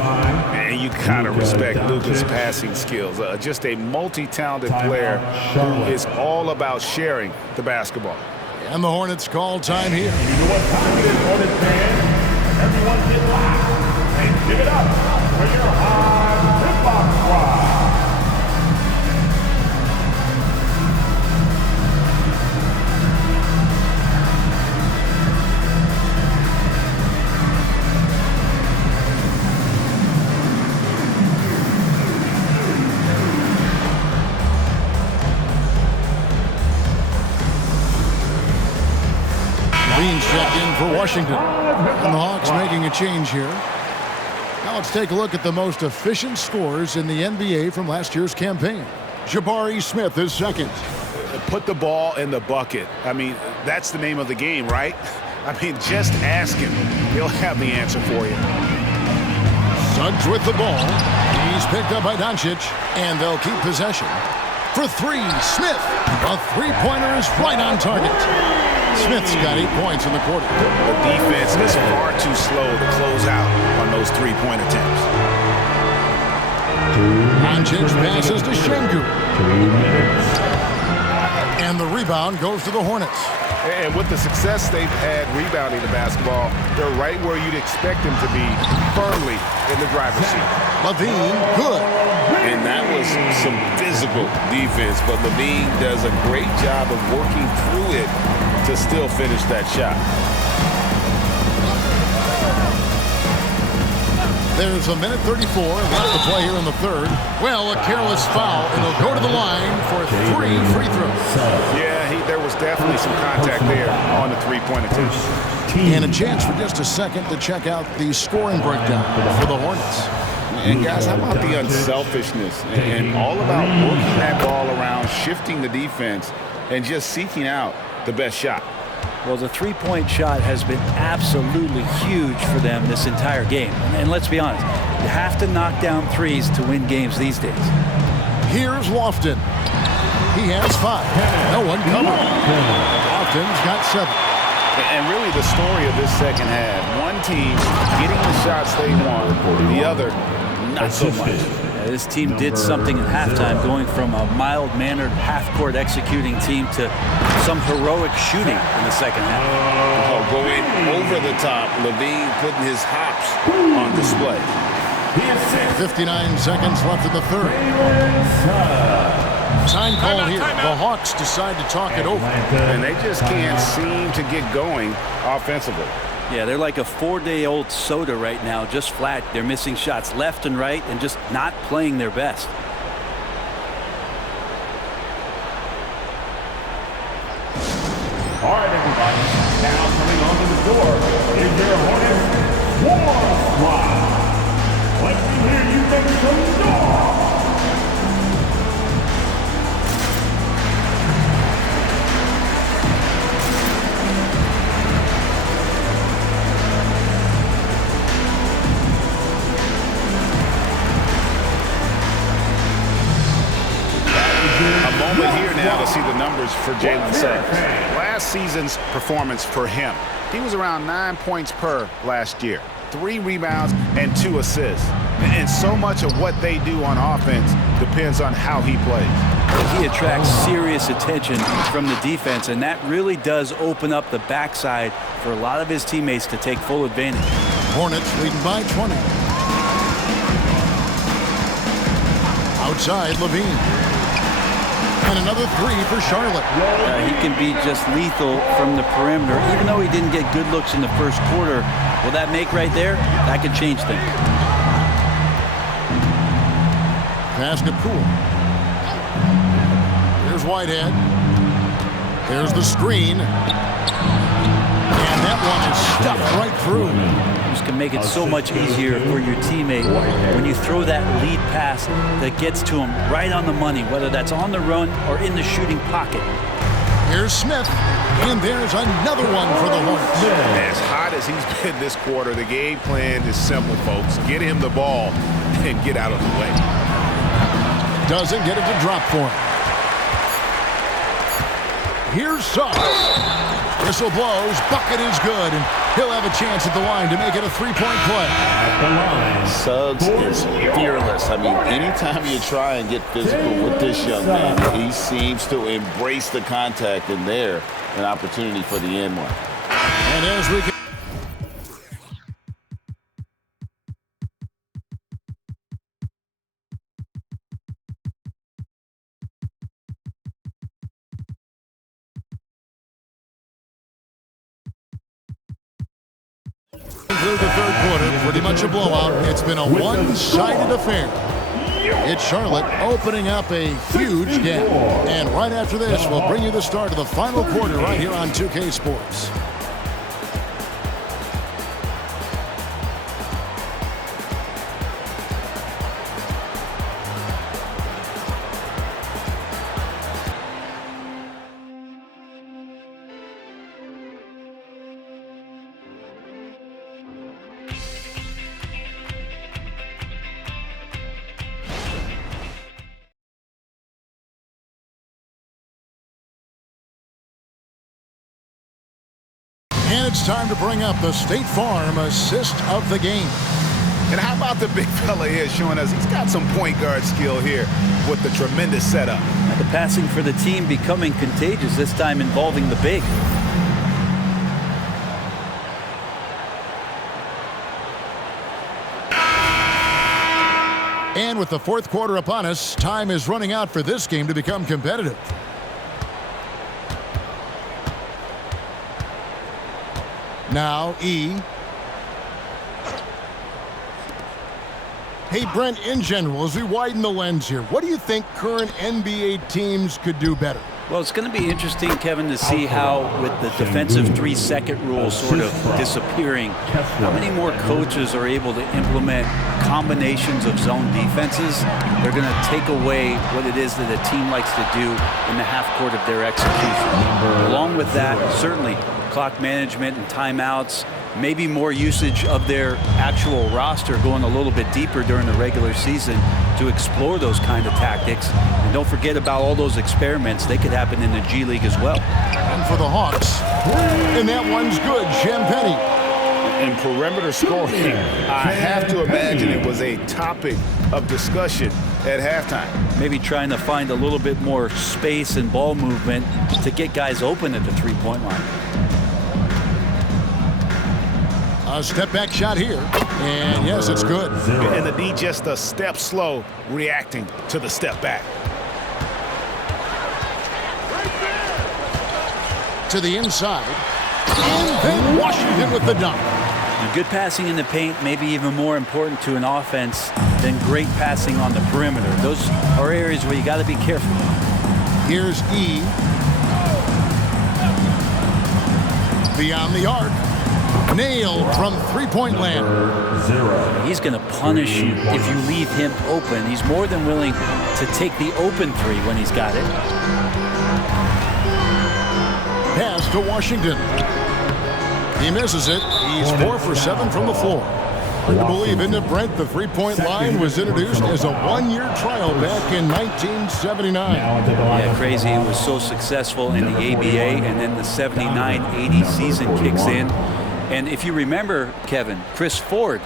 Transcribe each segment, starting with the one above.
And you gotta respect Luka's passing skills. Just a multi-talented player who is all about sharing the basketball. And the Hornets call time here. You know what time it is, Hornets fans? Everyone get loud and give it up for your high tip-off squad. Checked in for Washington. And the Hawks making a change here. Now let's take a look at the most efficient scorers in the NBA from last year's campaign. Jabari Smith is second. Put the ball in the bucket. I mean, that's the name of the game, right? I mean, just ask him. He'll have the answer for you. Suggs with the ball. He's picked up by Doncic, and they'll keep possession. For three, Smith. A three-pointer is right on target. Smith's got 8 points in the quarter. The defense is far too slow to close out on those three-point attempts. Doncic passes to Şengün. And the rebound goes to the Hornets. And with the success they've had rebounding the basketball, they're right where you'd expect them to be, firmly in the driver's seat. LaVine, good. And that was some physical defense, but LaVine does a great job of working through it to still finish that shot. There's a minute 34 left to play here in the third. Well, a careless foul, and they'll go to the line for 3 free throws. Yeah, there was definitely some contact there on the three-point attempt. And a chance for just a second to check out the scoring breakdown for the Hornets. And guys, how about the unselfishness and all about working that ball around, shifting the defense, and just seeking out the best shot? Well, the three-point shot has been absolutely huge for them this entire game. And let's be honest, you have to knock down threes to win games these days. Here's Lofton. He has 5. No one covered. Lofton's got 7. And really the story of this second half, one team getting the shots they want, the other not so much. This team did something at halftime, going from a mild-mannered half-court executing team to some heroic shooting in the second half. Going over the top, LaVine putting his hops on display. 59 seconds left in the third. Time call here. The Hawks decide to talk it over. And they just can't seem to get going offensively. Yeah, they're like a 4-day-old soda right now, just flat. They're missing shots left and right and just not playing their best. All right, everybody. Now coming onto the floor is your Hornets War Squad. Let me hear you make some noise. Moment here now to see the numbers for Jalen Suggs. Last season's performance for him, he was around 9 points per last year, 3 rebounds and 2 assists. And so much of what they do on offense depends on how he plays. He attracts serious attention from the defense, and that really does open up the backside for a lot of his teammates to take full advantage. Hornets leading by 20. Outside, LaVine. And another 3 for Charlotte. He can be just lethal from the perimeter. Even though he didn't get good looks in the first quarter, will that make right there? That could change things. Pass to Poole. Here's Whitehead. There's the screen. And that one is stuffed right through. This can make it so much easier for your teammate when you throw that lead pass that gets to him right on the money, whether that's on the run or in the shooting pocket. Here's Smith, and there's another one for the Hornets. As hot as he's been this quarter, the game plan is simple, folks. Get him the ball and get out of the way. Doesn't get it to drop for him. Here's Suggs. Whistle blows. Bucket is good, and he'll have a chance at the line to make it a three-point play. Suggs is fearless. I mean, anytime you try and get physical with this young man, he seems to embrace the contact, and there, an opportunity for the end one. And as we conclude the third quarter, pretty much a blowout. It's been a one-sided affair. It's Charlotte opening up a huge gap. And right after this, we'll bring you the start of the final quarter right here on 2K Sports. And it's time to bring up the State Farm assist of the game. And how about the big fella here showing us he's got some point guard skill here with the tremendous setup. The passing for the team becoming contagious, this time involving the big. And with the fourth quarter upon us, time is running out for this game to become competitive. Now, E. Hey, Brent, in general, as we widen the lens here, what do you think current NBA teams could do better? Well, it's going to be interesting, Kevin, to see how, with the defensive 3-second rule sort of disappearing, how many more coaches are able to implement combinations of zone defenses. They're going to take away what it is that a team likes to do in the half court of their execution. Along with that, certainly clock management and timeouts, maybe more usage of their actual roster going a little bit deeper during the regular season to explore those kind of tactics. And don't forget about all those experiments. They could happen in the G League as well. And for the Hawks, and that one's good, Champagny. And perimeter scoring, I have to imagine it was a topic of discussion at halftime. Maybe trying to find a little bit more space and ball movement to get guys open at the three-point line. A step-back shot here, and yes, it's good. And the D just a step slow, reacting to the step back. To the inside, and then Washington with the dunk. And good passing in the paint may be even more important to an offense than great passing on the perimeter. Those are areas where you got to be careful. Here's E. Beyond the arc. Nailed from three-point land. He's going to punish you if you leave him open. He's more than willing to take the open three when he's got it. Pass to Washington. He misses it. He's 4 for 7 from the floor. Hard to believe, isn't it, Brent? The three-point line was introduced as a one-year trial back in 1979. Yeah, crazy. It was so successful in the ABA, and then the 79-80 season kicks in. And if you remember, Kevin, Chris Ford,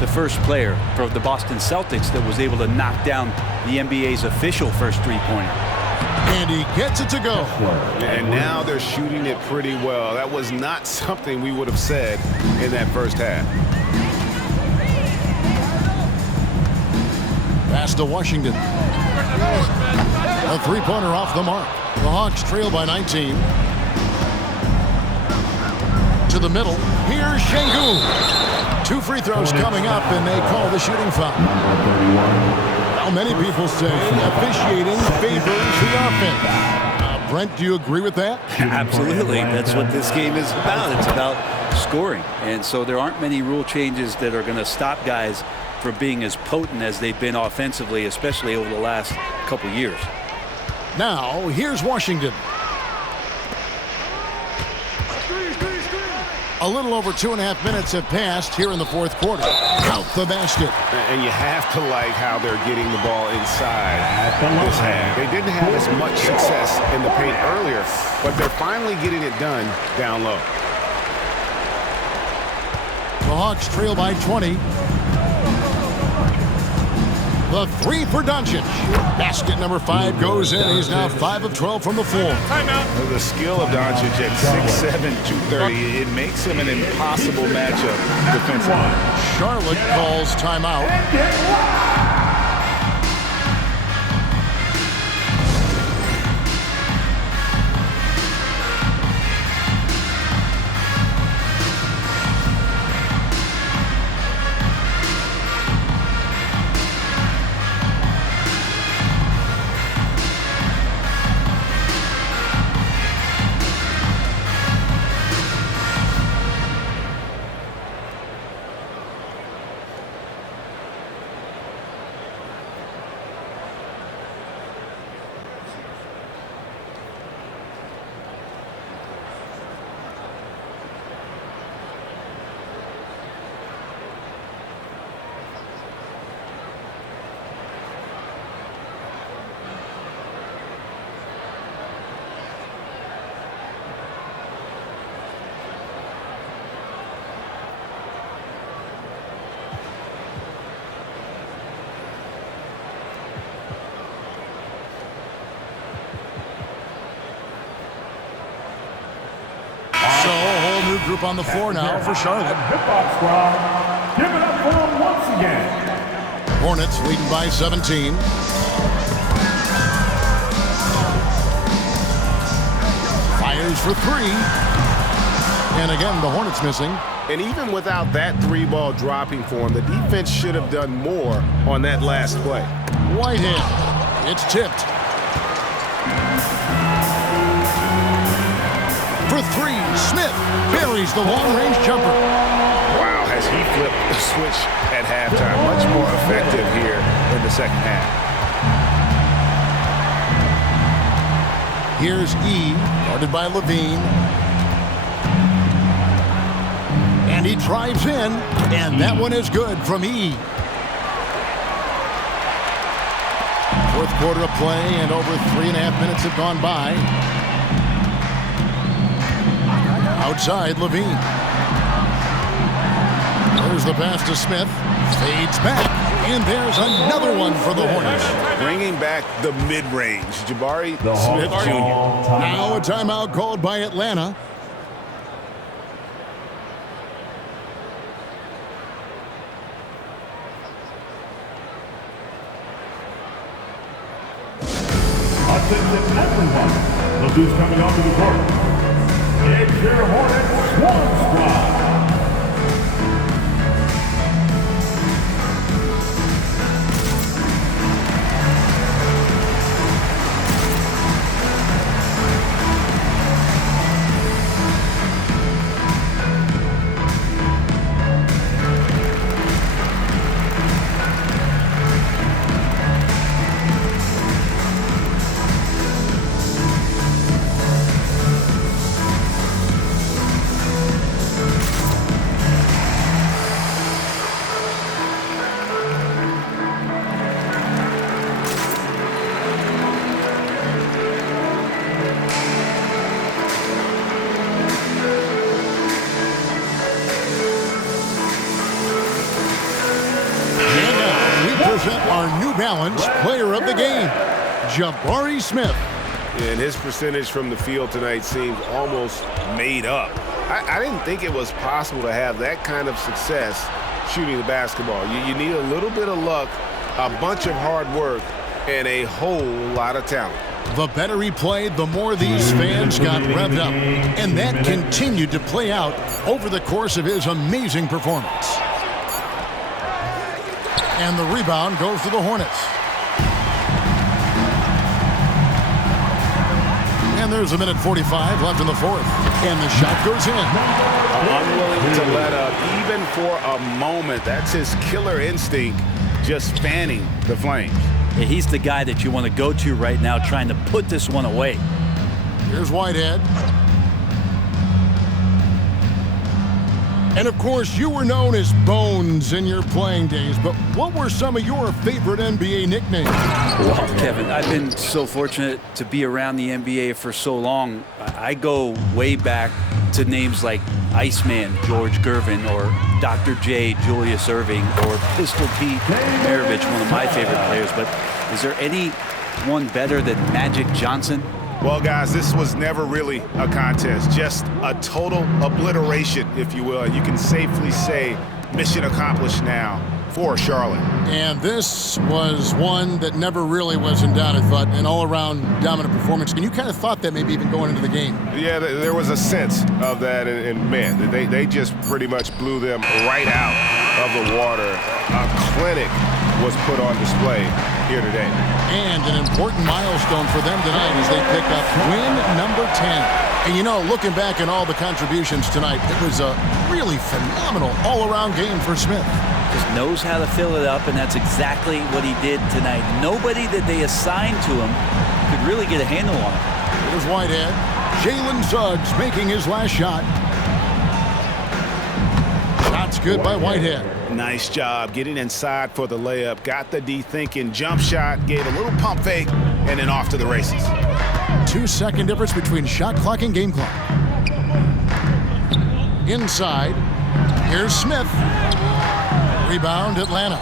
the first player for the Boston Celtics that was able to knock down the NBA's official first three-pointer. And he gets it to go. And now they're shooting it pretty well. That was not something we would have said in that first half. Pass to Washington. A three-pointer off the mark. The Hawks trail by 19. To the middle. Here's Şengün. 2 free throws coming up, and they call the shooting foul. Well, many people say officiating favors the offense. Brent, do you agree with that? Absolutely. That's what this game is about. It's about scoring. And so there aren't many rule changes that are going to stop guys from being as potent as they've been offensively, especially over the last couple years. Now, here's Washington. A little over 2.5 minutes have passed here in the fourth quarter. Count the basket. And you have to like how they're getting the ball inside this half. They didn't have as much success in the paint earlier, but they're finally getting it done down low. The Hawks trail by 20. The three for Doncic. Basket number 5 goes in. He's now 5 of 12 from the floor. Timeout. The skill of Doncic at 6'7", 230, it makes him an impossible matchup defensively. Charlotte calls timeout. So a whole new group on the floor now for Charlotte. Hip-hop squad, give it up for them once again. Hornets leading by 17. Fires for 3. And again, the Hornets missing. And even without that 3-ball dropping for him, the defense should have done more on that last play. Whitehead. It's tipped. For 3, Smith buries the long-range jumper. Wow, has he flipped the switch at halftime. Much more effective here in the second half. Here's E, guarded by Levine. And he drives in, and that one is good from E. Fourth quarter of play, and over 3.5 minutes have gone by. Outside, Levine. There's the pass to Smith. Fades back. And there's another one for the Hornets. Bringing back the mid-range. Jabari The Smith Hawks Jr. call Now a timeout called by Atlanta. Attention everyone. Look who's coming onto the court. It's your Hornets Swarm Squad. Our New Balance player of the game, Jabari Smith. And his percentage from the field tonight seems almost made up. I didn't think it was possible to have that kind of success shooting the basketball. You need a little bit of luck, a bunch of hard work, and a whole lot of talent. The better he played, the more these fans got revved up. And that continued to play out over the course of his amazing performance. And the rebound goes to the Hornets. And there's a minute 45 left in the fourth. And the shot goes in. Unwilling to let up, even for a moment. That's his killer instinct, just fanning the flames. Yeah, he's the guy that you want to go to right now, trying to put this one away. Here's Whitehead. And of course, you were known as Bones in your playing days, but what were some of your favorite NBA nicknames? Well, Kevin, I've been so fortunate to be around the NBA for so long. I go way back to names like Iceman, George Gervin, or Dr. J, Julius Erving, or Pistol Pete Maravich, one of my favorite players. But is there any one better than Magic Johnson? Well, guys, this was never really a contest, just a total obliteration, if you will. You can safely say mission accomplished now for Charlotte. And this was one that never really was in doubt, I thought, an all-around dominant performance. And you kind of thought that maybe even going into the game. Yeah, there was a sense of that, and man, they just pretty much blew them right out of the water. A clinic was put on display here today. And an important milestone for them tonight as they pick up win number 10. And you know, looking back at all the contributions tonight, it was a really phenomenal all-around game for Smith. Just knows how to fill it up, and that's exactly what he did tonight. Nobody that they assigned to him could really get a handle on it. Here's Whitehead. Jalen Suggs making his last shot. Shot's good by Whitehead. Nice job getting inside for the layup. Got the D thinking, jump shot, gave a little pump fake, and then off to the races. 2-second difference between shot clock and game clock. Inside, here's Smith. Rebound, Atlanta.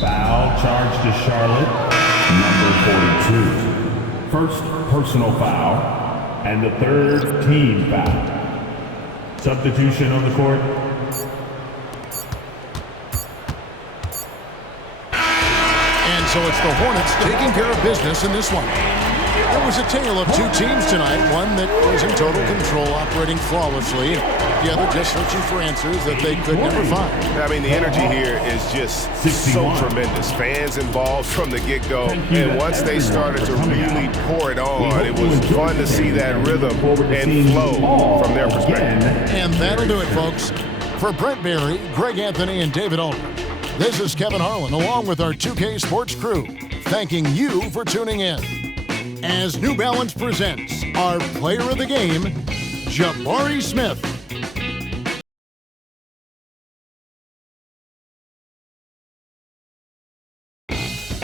Foul charge to Charlotte, number 42. First personal foul, and the third team foul. Substitution on the court. And so it's the Hornets taking care of business in this one. It was a tale of two teams tonight, one that was in total control, operating flawlessly, the other just searching for answers that they could never find. I mean, the energy here is just so tremendous. Fans involved from the get-go, and once they started to really pour it on, it was fun to see that rhythm and flow from their perspective. And that'll do it, folks. For Brent Barry, Greg Anthony, and David Aldridge, this is Kevin Harlan, along with our 2K Sports crew, thanking you for tuning in. As New Balance presents our player of the game, Jabari Smith.